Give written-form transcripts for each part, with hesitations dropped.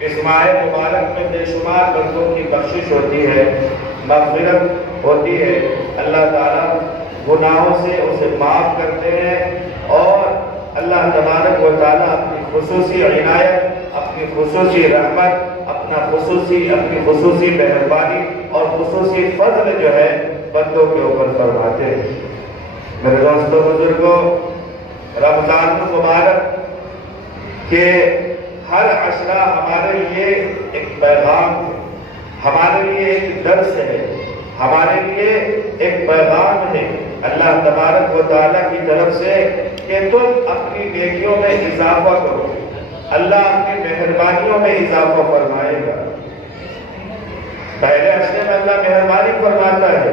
اس ماہ مبارک میں بے شمار بندوں کی بخشش ہوتی ہے، مغفرت ہوتی ہے، اللہ تعالیٰ گناہوں سے اسے معاف کرتے ہیں، اور اللہ تبارک و تعالیٰ اپنی خصوصی عنایت، اپنی خصوصی رحمت، اپنی خصوصی مہربانی اور خصوصی فضل جو ہے بندوں کے اوپر فرماتے ہیں۔ میرے دوستوں بزرگوں، رمضان المبارک کے ہر عشرہ ہمارے لیے ایک پیغام ہے، ہمارے لیے ایک درس ہے، ہمارے لیے ایک پیغام ہے اللہ تبارک و تعالیٰ کی طرف سے کہ تم اپنی نیکیوں میں اضافہ کرو، اللہ اپنی مہربانیوں میں اضافہ فرمائے گا۔ پہلے عشرے میں اللہ مہربانی فرماتا ہے،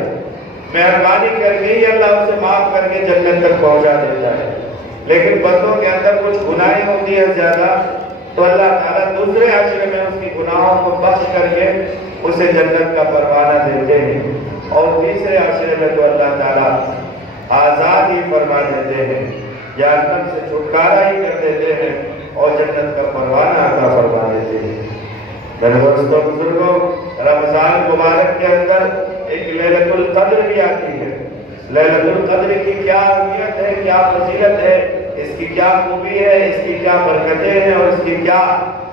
مہربانی کر کے ہی اللہ اسے معاف کر کے جنت تک پہنچا دیتا ہے، لیکن بندوں کے اندر کچھ گناہیں ہوتی ہے زیادہ، تو اللہ تعالیٰ دوسرے عشرے میں اس کی گناہوں کو بخش کر کے اسے جنت کا پروانہ دیتے ہیں، اور تیسرے عشرے میں تو اللہ تعالیٰ آزاد ہی فرما دیتے ہیں، جہنم سے چھٹکارا ہی کر دیتے ہیں اور جنت کا پروانہ عطا فرما دیتے ہیں۔ میرے دوستوں بزرگوں، رمضان مبارک کے اندر ایک لیلۃ القدر بھی آتی ہے۔ لیلۃ القدر کی کیا اہمیت ہے، کیا فضیلت ہے، اس کی کیا خوبی ہے، اس کی کیا برکتیں ہیں اور اس کی کیا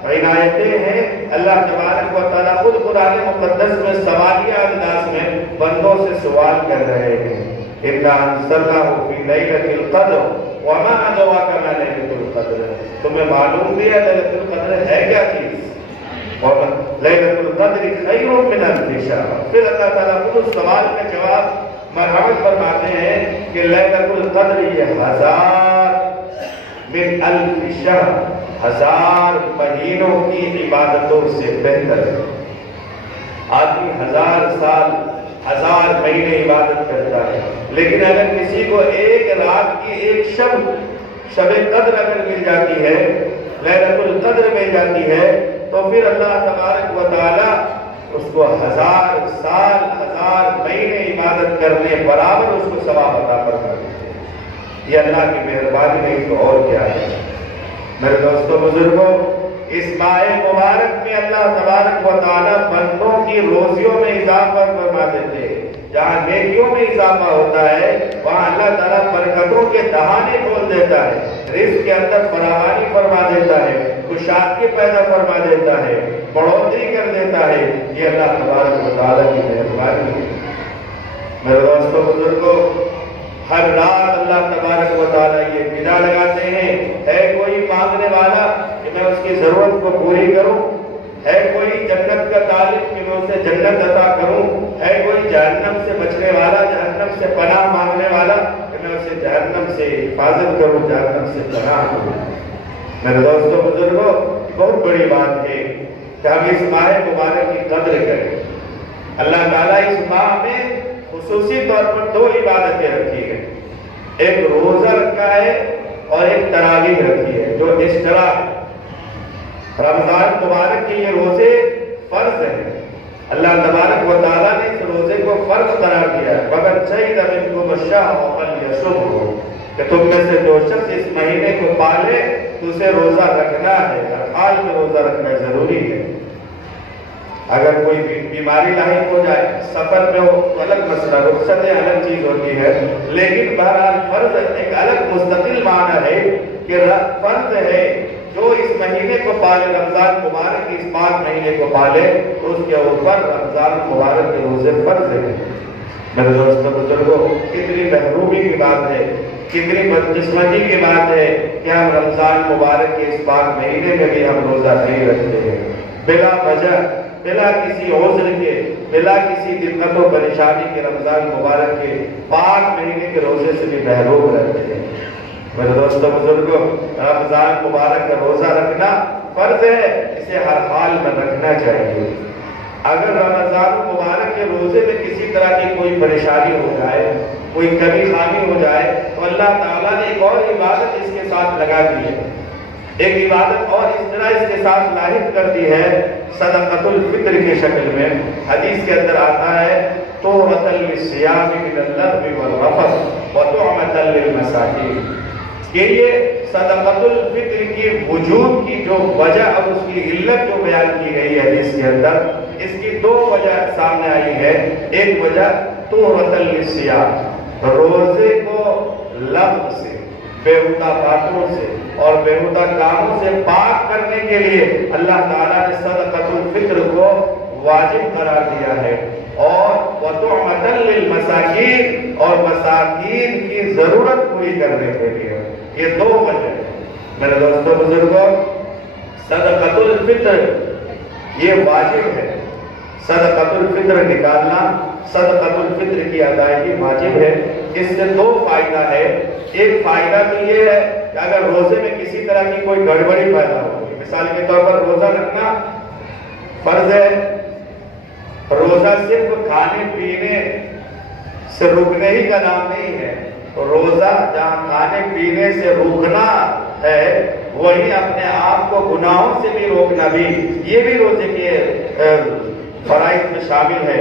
عنایتیں ہیں، اللہ تبارک و تعالیٰ خود قرآن مقدس میں سوالیہ انداز میں بندوں سے سوال کر رہے ہیں۔ اِنَّا أَنزَلْنَاهُ فِي لَيْلَةِ الْقَدْرِ وَمَا أَدْرَاكَ مَا لَيْلَةُ الْقَدْرِ، تمہیں معلوم بھی ہے لیلۃ القدر ہے کیا چیز، اور لیلۃ القدر خیر من الف شہر۔ پھر اللہ تعالیٰ خود اس سوال کا جواب مرحمت فرماتے ہیں کہ لیلۃ القدر یہ 1000 من الف شہر، 1000 مہینوں کی عبادتوں سے بہتر ہے۔ آدمی 1000 سال 1000 مہینے عبادت کرتا ہے، لیکن اگر کسی کو ایک رات کی ایک شب قدر اگر مل جاتی ہے، لیلۃ القدر مل جاتی ہے، تو پھر اللہ تبارک و تعالیٰ اس کو 1000 سال 1000 مہینے عبادت کرنے برابر اس کو ثواب عطا فرما دیتے ہیں۔ یہ اللہ کی مہربانی نہیں تو اور کیا ہے۔ میرے دوستوں بزرگوں، اس ماہ مبارک میں اللہ تبارک و تعالیٰ بندوں کی روزیوں میں اضافہ فرما دیتے ہیں۔ جہاں نیکیوں میں اضافہ ہوتا ہے وہاں اللہ تعالیٰ برکتوں کے دہانے کھول دیتا ہے، رزق کے اندر فراوانی فرما دیتا ہے، کشادگی پیدا فرما دیتا ہے، بڑھوتری کر دیتا ہے۔ یہ اللہ تبارک و تعالیٰ کی مہربانی ہے۔ میرے دوستوں بزرگوں، ہر رات اللہ تبارک و تعالیٰ یہ ندا لگاتے ہیں، ہے کوئی مانگنے والا کہ میں اس کی ضرورت کو پوری کروں، ہے کوئی جنت کا طالب کہ میں اسے جنت عطا کروں، ہے کوئی جہنم سے بچنے والا، جہنم سے پناہ مانگنے والا کہ میں اسے جہنم سے حفاظت کروں، جہنم سے پناہ کروں۔ میرے دوستوں بزرگوں، بہت بڑی بات ہے کہ ہم اس ماہ مبارک کی قدر کریں۔ اللہ تعالیٰ اس ماہ میں خصوصی طور پر 2 عبادتیں رکھی ہیں، ایک روزہ رکھا ہے اور ایک تراویح رکھی ہے جو اشتراک۔ رمضان مبارک کے یہ روزے فرض ہیں، اللہ تبارک و تعالیٰ نے اس روزے کو فرض قرار دیا ہے۔ مگر شہد منکم الشہر فلیصمہ، کہ تم میں سے جو شخص اس مہینے کو پالے تو اسے روزہ رکھنا ہے، ہر حال میں روزہ رکھنا ضروری ہے۔ اگر کوئی بیماری لاحق ہو جائے، سفر میں ہو تو الگ مسئلہ، رخصتیں الگ چیز ہوتی ہے، لیکن بہرحال فرض ایک الگ مستقل معنی ہے کہ فرض ہے جو اس مہینے کو پالے، رمضان مبارک اس پاک مہینے کو پالے تو اس کے اوپر رمضان مبارک کے روزے فرض ہیں۔ میرے دوستوں بزرگوں، کتنی محرومی کی بات ہے، کتنی بدقسمتی کی بات ہے کہ ہم رمضان مبارک کے اس پاک مہینے میں بھی ہم روزہ نہیں رکھتے ہیں، بلا وجہ، بلا کسی عذر کے، بلا کسی دقت و پریشانی کے رمضان مبارک کے پاک مہینے کے روزے سے بھی محروم رہتے ہیں۔ میرے دوستوں بزرگوں، رمضان مبارک کا روزہ رکھنا فرض ہے، اسے ہر حال میں رکھنا چاہیے۔ اگر رمضان مبارک کے روزے میں کسی طرح کی کوئی پریشانی ہو جائے، کوئی کمی خامی ہو جائے تو اللہ تعالیٰ نے ایک اور عبادت اس کے ساتھ لگا دی ہے، ایک عبادت اور اس طرح اس کے ساتھ لاحق کر دی ہے صدقۃ الفطر کی شکل میں۔ حدیث کے اندر آتا ہے طہرۃ للصیام من اللغو والرفث وطعمۃ للمساکین، کہ یہ صدقۃ الفطر کی وجود کی جو وجہ اور اس کی علت جو بیان کی گئی ہے اس کے اندر، اس کی دو وجہ سامنے آئی ہے۔ ایک وجہ طہرۃ للصیام، روزے کو لغو سے، بےہودہ باتوں سے اور بےہودہ کاموں سے پاک کرنے کے لیے اللہ تعالیٰ نے صدقۃ الفطر کو واجب قرار دیا ہے، اور وطعمۃ للمساکین، اور مساکین کی ضرورت پوری کرنے کے لیے۔ یہ دو وجہ ہیں میرے دوستوں بزرگوں۔ صدقۃ الفطر یہ واجب ہے، صدقۃ الفطر نکالنا، صدقۃ الفطر کی ادائیگی واجب ہے۔ اس سے دو فائدہ ہے۔ ایک فائدہ تو یہ ہے کہ اگر روزے میں کسی طرح کی کوئی گڑبڑی پیدا ہوگی، مثال کے طور پر روزہ رکھنا فرض ہے، روزہ صرف کھانے پینے سے رکنے ہی کا نام نہیں ہے، روزہ جہاں کھانے پینے سے روکنا ہے وہی اپنے آپ کو گناہوں سے بھی روکنا بھی، یہ بھی روزے کے فرائض میں شامل ہے۔